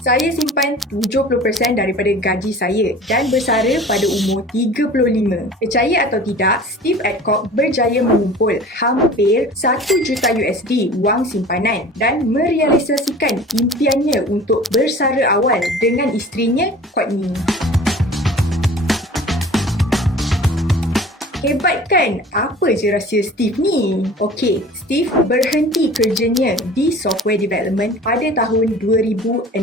Saya simpan 70% daripada gaji saya dan bersara pada umur 35. Percaya atau tidak, Steve Adcock berjaya mengumpul hampir 1 juta USD wang simpanan dan merealisasikan impiannya untuk bersara awal dengan isterinya, Courtney. Hebat kan? Apa je rahsia Steve ni? Okey, Steve berhenti kerjanya di software development pada tahun 2016.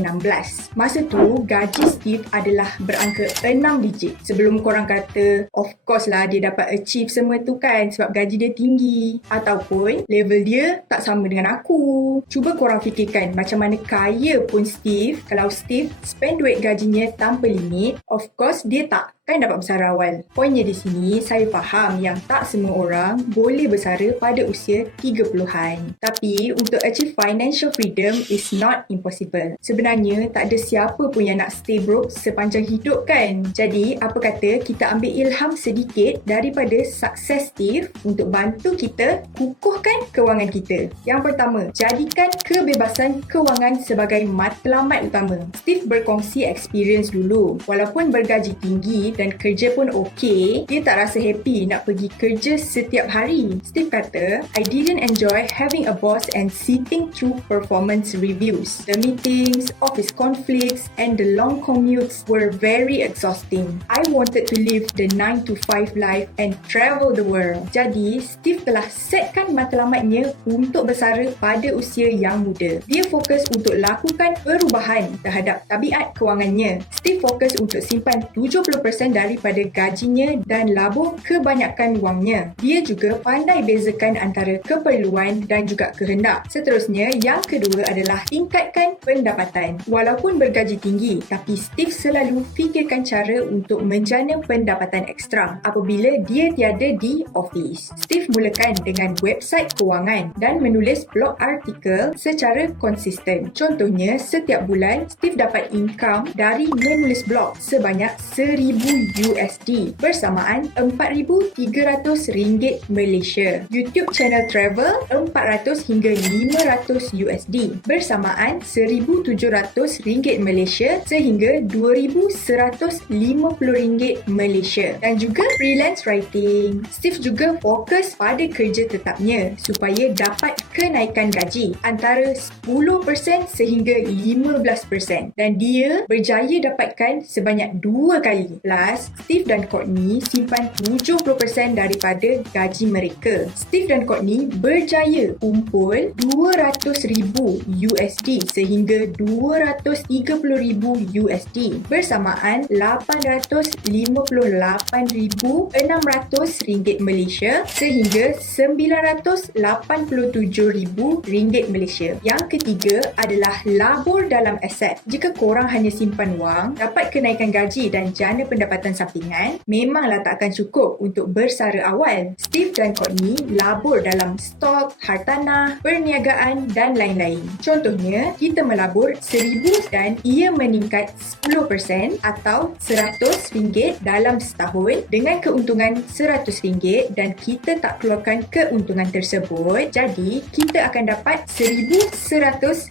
Masa tu, gaji Steve adalah berangka 6 digit. Sebelum korang kata, of course lah dia dapat achieve semua tu kan sebab gaji dia tinggi. Ataupun, level dia tak sama dengan aku. Cuba korang fikirkan macam mana kaya pun Steve, kalau Steve spend duit gajinya tanpa limit, of course dia tak kan dapat bersara awal. Poinnya di sini, saya faham yang tak semua orang boleh bersara pada usia 30-an. Tapi, untuk achieve financial freedom is not impossible. Sebenarnya, tak ada siapa pun yang nak stay broke sepanjang hidup kan? Jadi, apa kata kita ambil ilham sedikit daripada sukses Steve untuk bantu kita kukuhkan kewangan kita. Yang pertama, jadikan kebebasan kewangan sebagai matlamat utama. Steve berkongsi experience dulu. Walaupun bergaji tinggi dan kerja pun okey, dia tak rasa happy nak pergi kerja setiap hari. Steve kata, I didn't enjoy having a boss and sitting through performance reviews. The meetings, office conflicts, and the long commutes were very exhausting. I wanted to live the 9 to 5 life and travel the world. Jadi, Steve telah setkan matlamatnya untuk bersara pada usia yang muda. Dia fokus untuk lakukan perubahan terhadap tabiat kewangannya. Steve fokus untuk simpan 70% daripada gajinya dan labur kebanyakan wangnya. Dia juga pandai bezakan antara keperluan dan juga kehendak. Seterusnya, yang kedua adalah tingkatkan pendapatan. Walaupun bergaji tinggi, tapi Steve selalu fikirkan cara untuk menjana pendapatan ekstra apabila dia tiada di office. Steve mulakan dengan website kewangan dan menulis blog artikel secara konsisten. Contohnya, setiap bulan Steve dapat income dari menulis blog sebanyak 1,000 USD bersamaan RM4,300 Malaysia. YouTube channel travel 400 hingga 500 USD bersamaan RM1,700 Malaysia sehingga RM2,150 Malaysia. Dan juga freelance writing. Steve juga fokus pada kerja tetapnya supaya dapat kenaikan gaji antara 10% sehingga 15% dan dia berjaya dapatkan sebanyak 2 kali. Plus, Steve dan Courtney simpan 70% daripada gaji mereka. Steve dan Courtney berjaya kumpul $200,000 USD sehingga $230,000 bersamaan $858,600 Malaysia sehingga $987,000 Malaysia. Yang ketiga adalah labur dalam aset. Jika korang hanya simpan wang, dapat kenaikan gaji dan jana pendapatan sampingan, memanglah tak akan cukup untuk bersara awal. Steve dan Courtney labur dalam stok, hartanah, perniagaan dan lain-lain. Contohnya, kita melabur 1,000 dan ia meningkat 10% atau RM100 dalam setahun dengan keuntungan RM100 dan kita tak keluarkan keuntungan tersebut, jadi kita akan dapat RM1,100.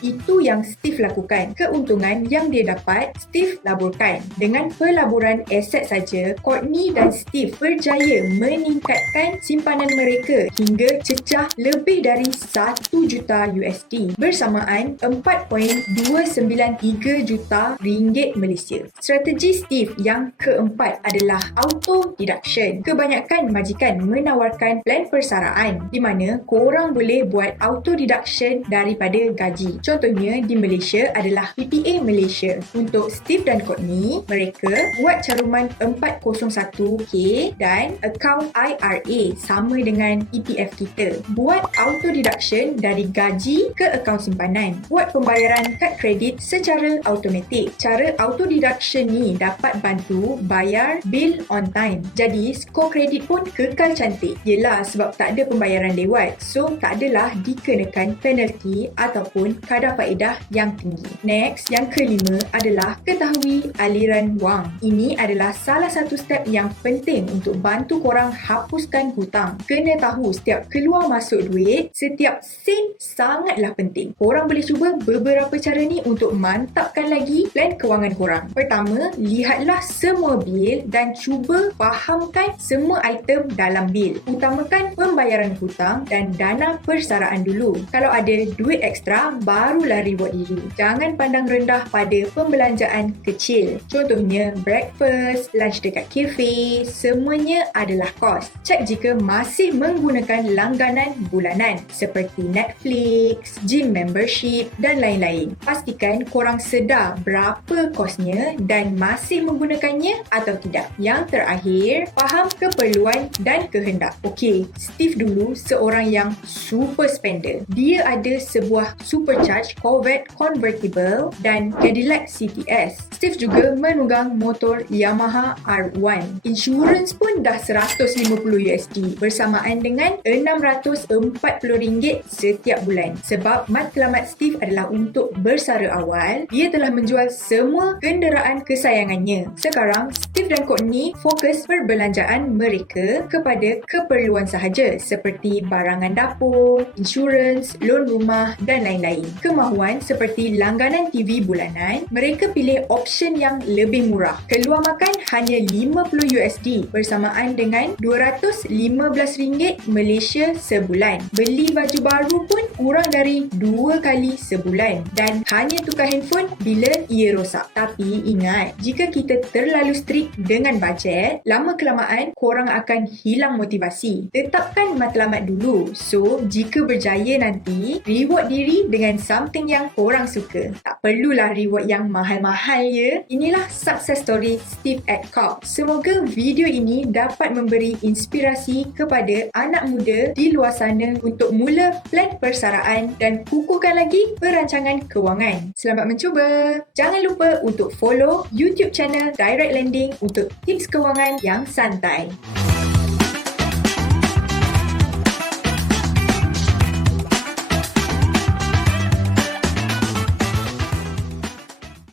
Itu yang Steve lakukan. Keuntungan yang dia dapat, Steve laburkan. Dengan pelaburan aset saja, Courtney dan Steve berjaya meningkatkan simpanan mereka hingga cecah lebih dari 1 juta USD bersamaan 4.293 juta ringgit Malaysia. Strategi Steve yang keempat adalah auto deduction. Kebanyakan majikan menawarkan plan persaraan di mana korang boleh buat auto deduction daripada gaji. Contohnya di Malaysia adalah PPA Malaysia. Untuk Steve dan Courtney, mereka buat caruman 401k dan akaun IRA sama dengan EPF kita. Buat auto deduction dari gaji ke akaun simpanan. Buat pembayaran kad kredit secara automatik. Cara auto deduction ni dapat bantu bayar bil on time. Jadi skor kredit pun kekal cantik. Yelah, sebab tak ada pembayaran lewat. So tak adalah dikenakan penalti ataupun kadar faedah yang tinggi. Next, yang kelima adalah ketahui aliran wang wang. Ini adalah salah satu step yang penting untuk bantu korang hapuskan hutang. Kena tahu setiap keluar masuk duit, setiap sen sangatlah penting. Korang boleh cuba beberapa cara ni untuk mantapkan lagi plan kewangan korang. Pertama, lihatlah semua bil dan cuba fahamkan semua item dalam bil. Utamakan pembayaran hutang dan dana persaraan dulu. Kalau ada duit ekstra, barulah reward diri. Jangan pandang rendah pada pembelanjaan kecil. Contohnya, breakfast, lunch dekat kafe, semuanya adalah kos. Cek jika masih menggunakan langganan bulanan seperti Netflix, gym membership dan lain-lain. Pastikan korang sedar berapa kosnya dan masih menggunakannya atau tidak. Yang terakhir, faham keperluan dan kehendak. Okey, Steve dulu seorang yang super spender. Dia ada sebuah supercharged Corvette convertible dan Cadillac CTS. Steve juga menunggang motor Yamaha R1. Insurans pun dah $150 bersamaan dengan RM640 setiap bulan. Sebab matlamat Steve adalah untuk bersara awal, dia telah menjual semua kenderaan kesayangannya. Sekarang, Steve dan Courtney fokus perbelanjaan mereka kepada keperluan sahaja seperti barangan dapur, insurans, loan rumah dan lain-lain. Kemahuan seperti langganan TV bulanan, mereka pilih option yang lebih murah. Keluar makan hanya $50 bersamaan dengan RM215 Malaysia sebulan. Beli baju baru pun kurang dari 2 kali sebulan dan hanya tukar handphone bila ia rosak. Tapi ingat, jika kita terlalu strict dengan bajet, lama kelamaan korang akan hilang motivasi. Tetapkan matlamat dulu. So, jika berjaya nanti, reward diri dengan something yang korang suka. Tak perlulah reward yang mahal-mahal ya. Inilah success story Steve at Cobb. Semoga video ini dapat memberi inspirasi kepada anak muda di luar sana untuk mula plan persaraan dan kukuhkan lagi perancangan kewangan. Selamat mencuba. Jangan lupa untuk follow YouTube channel Direct Lending untuk tips kewangan yang santai.